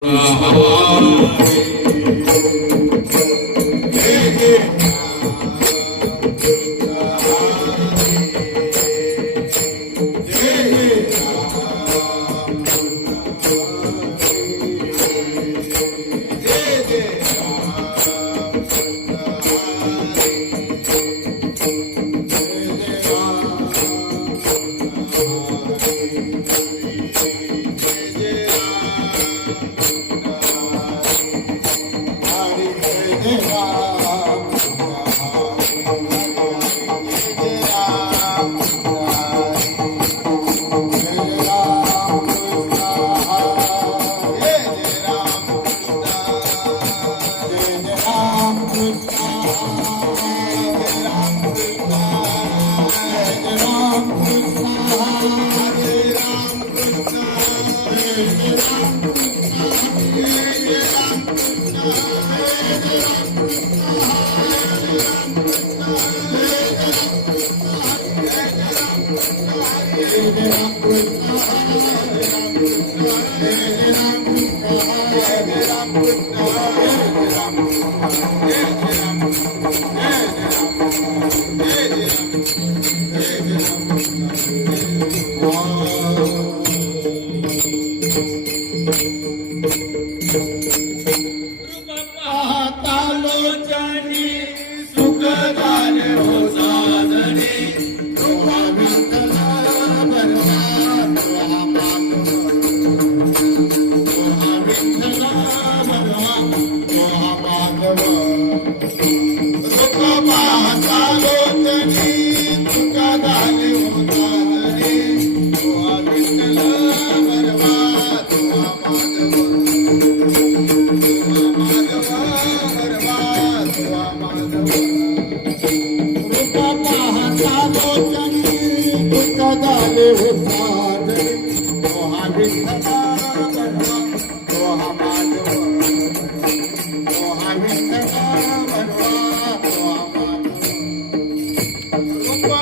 Oh, Hey, yeah. Thank you.